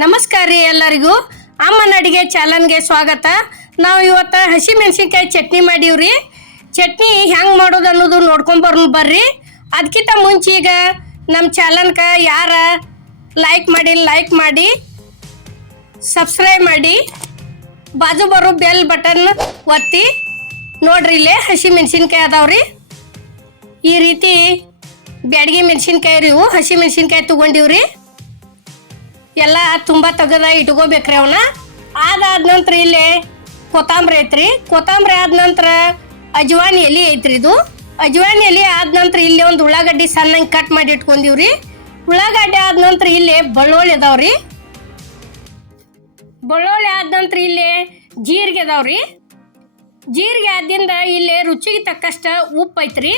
ನಮಸ್ಕಾರ ರೀ ಎಲ್ಲರಿಗೂ. ಅಮ್ಮನ ಅಡಿಗೆ ಚಾಲನ್ಗೆ ಸ್ವಾಗತ. ನಾವು ಇವತ್ತು ಹಸಿ ಮೆಣಸಿನ್ಕಾಯಿ ಚಟ್ನಿ ಮಾಡೀವ್ರಿ ಚಟ್ನಿ ಹೆಂಗೆ ಮಾಡೋದು ಅನ್ನೋದು ನೋಡ್ಕೊಂಬರ್ನು ಬರ್ರಿ. ಅದಕ್ಕಿಂತ ಮುಂಚೆ ಈಗ ನಮ್ಮ ಚಾಲನ್ಕ ಯಾರ ಲೈಕ್ ಮಾಡಿ ಲೈಕ್ ಮಾಡಿ ಸಬ್ಸ್ಕ್ರೈಬ್ ಮಾಡಿ, ಬಾಜು ಬರೋ ಬೆಲ್ ಬಟನ್ ಒತ್ತಿ ನೋಡ್ರಿ ಇಲ್ಲೇ ಹಸಿ ಮೆಣಸಿನ್ಕಾಯಿ ಅದಾವ್ರಿ ಈ ರೀತಿ ಬ್ಯಾಡಗಿ ಮೆಣಸಿನ್ಕಾಯಿ ರೀ ಇವು. ಹಸಿ ಮೆಣಸಿನ್ಕಾಯಿ ತೊಗೊಂಡಿವ್ರಿ ಎಲ್ಲ ತುಂಬಾ ತೆಗದ ಇಟ್ಕೋಬೇಕ್ರಿ ಅವನ್ನ ಅದಾದ ನಂತರ ಇಲ್ಲಿ ಕೊತ್ತಂಬರಿ ಐತ್ರಿ. ಕೊತ್ತಂಬರಿ ಆದ ನಂತರ ಅಜ್ವಾನ್ ಎಲೆ ಐತ್ರಿ ಇದು. ಅಜ್ವಾನ್ ಎಲೆ ಆದ ನಂತರ ಇಲ್ಲಿ ಒಂದು ಉಳ್ಳಾಗಡ್ಡಿ ಸಣ್ಣಂಗೆ ಕಟ್ ಮಾಡಿ ಇಟ್ಕೊಂಡಿವ್ರಿ. ಉಳ್ಳಾಗಡ್ಡಿ ಆದ ನಂತರ ಇಲ್ಲಿ ಬೆಳ್ಳುಳ್ಳಿ ಅದಾವ್ರಿ. ಬೆಳ್ಳುಳ್ಳಿ ಆದ ನಂತರ ಇಲ್ಲಿ ಜೀರಿಗೆ ಅದಾವ್ರಿ. ಜೀರಿಗೆ ಆದ್ದಿಂದ ಇಲ್ಲಿ ರುಚಿಗೆ ತಕ್ಕಷ್ಟು ಉಪ್ಪು ಐತ್ರಿ.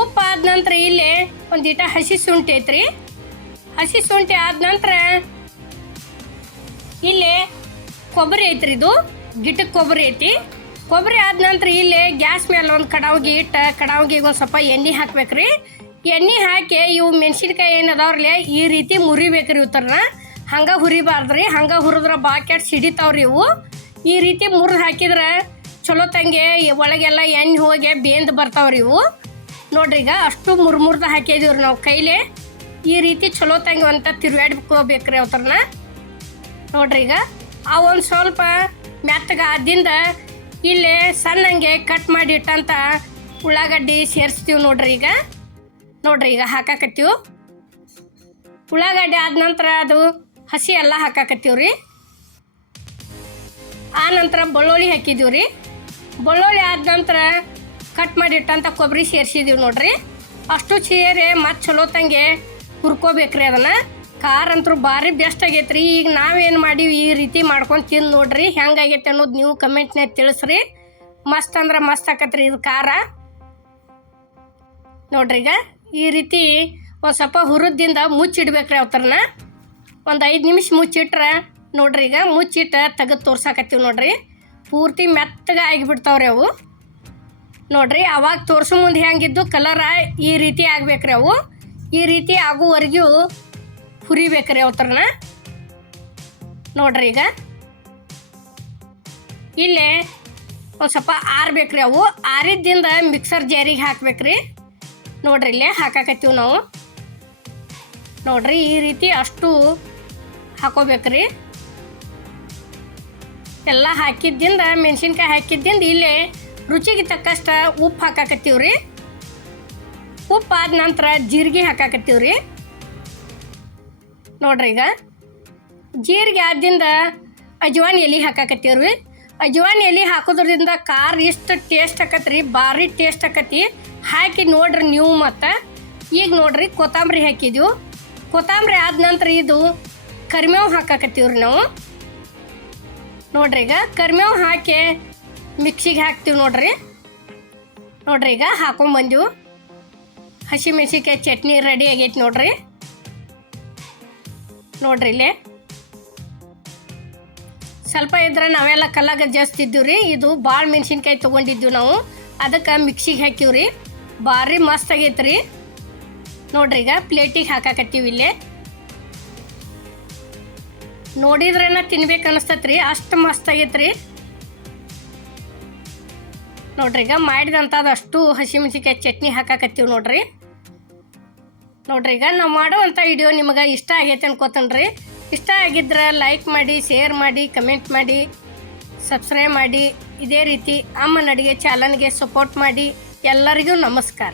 ಉಪ್ಪು ಆದ ನಂತರ ಇಲ್ಲಿ ಒಂದಿಟ ಹಸಿ ಶುಂಠಿ ಐತ್ರಿ. ಹಸಿ ಶುಂಠಿ ಆದ ನಂತರ ಇಲ್ಲಿ ಕೊಬ್ಬರಿ ಐತ್ರಿ ಇದು? ಗಿಟಕ್ ಕೊಬ್ಬರಿ ಐತಿ. ಕೊಬ್ಬರಿ ಆದ ನಂತರ ಇಲ್ಲಿ ಗ್ಯಾಸ್ ಮೇಲೆ ಒಂದು ಕಡಾವಿಗೆ ಇಟ್ಟು ಕಡಾವಿಗೆ ಒಂದು ಸ್ವಲ್ಪ ಎಣ್ಣೆ ಹಾಕ್ಬೇಕ್ರಿ. ಎಣ್ಣೆ ಹಾಕಿ ಇವು ಮೆಣಸಿನ್ಕಾಯಿ ಏನು ಅದಾವ್ರಲ್ಲ ಈ ರೀತಿ ಮುರಿಬೇಕ್ರಿ ಇವತ್ತರನ್ನ ಹಂಗೆ ಹುರಿಬಾರ್ದ್ರಿ, ಹಂಗೆ ಹುರಿದ್ರೆ ಬಾಕೆಟ್ ಸಿಡಿತಾವ್ರಿ ಇವು. ಈ ರೀತಿ ಮುರಿದು ಹಾಕಿದ್ರೆ ಚಲೋ ತಂಗೆ, ಒಳಗೆಲ್ಲ ಎಣ್ಣೆ ಹೋಗಿ ಬೇಂದು ಬರ್ತಾವ್ರಿ ಇವು. ನೋಡ್ರಿ ಈಗ ಅಷ್ಟು ಮುರ್ಮುರ್ದ ಹಾಕಿದೀವ್ರಿ ನಾವು ಕೈಲೇ. ಈ ರೀತಿ ಚಲೋ ತಂಗಿ ಅಂತ ತಿರುಗಾಡ್ಕೋಬೇಕ್ರಿ ಅವ್ರನ್ನ ನೋಡ್ರಿ ಈಗ, ಆ ಒಂದು ಸ್ವಲ್ಪ ಮೆತ್ತಗೆ ಆದಿಂದ ಇಲ್ಲಿ ಸಣ್ಣಂಗೆ ಕಟ್ ಮಾಡಿ ಇಟ್ಟಂತ ಉಳ್ಳಾಗಡ್ಡಿ ಸೇರಿಸ್ತೀವಿ ನೋಡ್ರಿ ಈಗ. ನೋಡ್ರಿ ಈಗ ಹಾಕಾಕತ್ತೀವಿ. ಉಳ್ಳಾಗಡ್ಡಿ ಆದ ನಂತರ ಅದು ಹಸಿ ಎಲ್ಲ ಹಾಕಾಕತ್ತೀವಿ ರೀ. ಆ ನಂತರ ಬೆಳ್ಳುಳ್ಳಿ ಹಾಕಿದ್ದೀವಿ ರೀ. ಬೆಳ್ಳುಳ್ಳಿ ಆದ ನಂತರ ಕಟ್ ಮಾಡಿ ಇಟ್ಟಂತ ಕೊಬ್ಬರಿ ಸೇರಿಸಿದ್ದೀವಿ ನೋಡ್ರಿ. ಅಷ್ಟು ಸೇರಿ ಮತ್ತು ಚಲೋ ಹುರ್ಕೋಬೇಕ್ರಿ ಅದನ್ನು. ಖಾರ ಅಂತೂ ಭಾರಿ ಬೆಸ್ಟ್ ಆಗೈತ್ರಿ. ಈಗ ನಾವೇನು ಮಾಡೀವಿ ಈ ರೀತಿ ಮಾಡ್ಕೊಂಡು ತಿಂದು ನೋಡ್ರಿ. ಹೆಂಗಾಗೈತೆ ಅನ್ನೋದು ನೀವು ಕಮೆಂಟ್ನಾಗ ತಿಳಿಸ್ರಿ. ಮಸ್ತ್ ಅಂದ್ರೆ ಮಸ್ತ್ ಆಕತ್ರಿ ಇದು ಖಾರ ನೋಡ್ರಿ ಈಗ ಈ ರೀತಿ ಒಂದು ಸ್ವಲ್ಪ ಹುರಿದಿಂದ ಮುಚ್ಚಿಡ್ಬೇಕ್ರಿ ಅವತ್ತರನ್ನ ಒಂದು ಐದು ನಿಮಿಷ ಮುಚ್ಚಿಟ್ರೆ ನೋಡ್ರಿ ಈಗ ಮುಚ್ಚಿಟ್ಟು ತೆಗೆದು ತೋರ್ಸಾಕತ್ತೀವಿ ನೋಡ್ರಿ. ಪೂರ್ತಿ ಮೆತ್ತಗೆ ಆಗಿಬಿಡ್ತಾವ್ರಿ ಅವು. ನೋಡ್ರಿ ಅವಾಗ ತೋರ್ಸೋ ಮುಂದೆ ಹೆಂಗಿದ್ದು ಕಲರ ಈ ರೀತಿ ಆಗ್ಬೇಕ್ರಿ ಅವು. ಈ ರೀತಿ ಆಗುವರೆಗೂ ಹುರಿಬೇಕ್ರಿ ಅವತ್ರನ ನೋಡ್ರಿ ಈಗ. ಇಲ್ಲೇ ಒಂದು ಸ್ವಲ್ಪ ಆರ್ಬೇಕ್ರಿ ಅವು. ಆರಿದ್ದಿಂದ ಮಿಕ್ಸರ್ ಜಾರಿಗೆ ಹಾಕ್ಬೇಕ್ರಿ. ನೋಡ್ರಿ ಇಲ್ಲೇ ಹಾಕಾಕತ್ತೀವಿ ನಾವು. ನೋಡ್ರಿ ಈ ರೀತಿ ಅಷ್ಟು ಹಾಕೋಬೇಕ್ರಿ. ಎಲ್ಲ ಹಾಕಿದ್ದಿಂದ, ಮೆಣಸಿನ್ಕಾಯಿ ಹಾಕಿದ್ದಿಂದ ಇಲ್ಲೇ ರುಚಿಗೆ ತಕ್ಕಷ್ಟು ಉಪ್ಪು ಹಾಕಾಕತ್ತೀವಿ ರೀ ಉಪ್ಪು ಆದ ನಂತರ ಜೀರಿಗೆ ಹಾಕಾಕತ್ತೀವಿ ರೀ ನೋಡ್ರಿ ಈಗ. ಜೀರಿಗೆ ಆದಿಂದ ಅಜ್ವಾನ್ ಎಲೆ ಹಾಕಾಕತ್ತೀವಿ ರೀ ಅಜ್ವಾನ್ ಎಲೆ ಹಾಕೋದ್ರಿಂದ ಖಾರ ಎಷ್ಟು ಟೇಸ್ಟ್ ಆಕತ್ರಿ, ಭಾರಿ ಟೇಸ್ಟ್ ಆಕತಿ ಹಾಕಿ ನೋಡ್ರಿ ನೀವು ಮತ್ತು. ಈಗ ನೋಡ್ರಿ ಕೊತ್ತಂಬರಿ ಹಾಕಿದ್ವು. ಕೊತ್ತಂಬರಿ ಆದ ನಂತರ ಇದು ಕರಿಮೇವು ಹಾಕಾಕತ್ತೀವಿ ರೀ ನಾವು. ನೋಡ್ರಿ ಈಗ ಕರ್ಮೇವು ಹಾಕಿ ಮಿಕ್ಸಿಗೆ ಹಾಕ್ತೀವಿ ನೋಡ್ರಿ. ನೋಡ್ರಿ ಈಗ ಹಾಕೊಂಬಂದಿವು. ಹಸಿ ಮೆಣಸಿನ್ಕಾಯಿ ಚಟ್ನಿ ರೆಡಿ ಆಗೈತೆ ನೋಡ್ರಿ. ನೋಡ್ರಿ ಇಲ್ಲಿ. ಸ್ವಲ್ಪ ಇದ್ರೆ ನಾವೆಲ್ಲ ಕಲ್ಲಾಗ ಜಾಸ್ತಿ ಇದ್ದೀವಿ ರೀ ಇದು ಭಾಳ ಮೆಣಸಿನ್ಕಾಯಿ ತೊಗೊಂಡಿದ್ದೀವಿ ನಾವು. ಅದಕ್ಕೆ ಮಿಕ್ಸಿಗೆ ಹಾಕಿವಿ ರೀ ಭಾರಿ ಮಸ್ತ್ ಆಗೈತೆ ರೀ ನೋಡ್ರಿ ಈಗ ಪ್ಲೇಟಿಗೆ ಹಾಕಾಕತ್ತೀವಿ ಇಲ್ಲಿ. ನೋಡಿದ್ರೇನ ತಿನ್ಬೇಕು ಅನಿಸ್ತತ್ರಿ. ಅಷ್ಟು ಮಸ್ತ್ ರೀ ನೋಡ್ರಿ ಈಗ ಮಾಡಿದಂಥದ್ದು ಅಷ್ಟು ಹಸಿಮೆಣಸಿನ್ಕಾಯಿ ಚಟ್ನಿ ಹಾಕಾಕತ್ತೀವಿ ನೋಡ್ರಿ. ನೋಡ್ರಿ, ಈಗ ನಾವು ಮಾಡುವಂಥ ವಿಡಿಯೋ ನಿಮಗೆ ಇಷ್ಟ ಆಗೈತೆ ಅನ್ಕೋತನ್ರಿ. ಇಷ್ಟ ಆಗಿದ್ರೆ ಲೈಕ್ ಮಾಡಿ ಶೇರ್ ಮಾಡಿ ಕಮೆಂಟ್ ಮಾಡಿ ಸಬ್ಸ್ಕ್ರೈಬ್ ಮಾಡಿ. ಇದೇ ರೀತಿ ಅಮ್ಮನ ಅಡುಗೆ ಚಾನಲ್ಗೆ ಸಪೋರ್ಟ್ ಮಾಡಿ. ಎಲ್ಲರಿಗೂ ನಮಸ್ಕಾರ.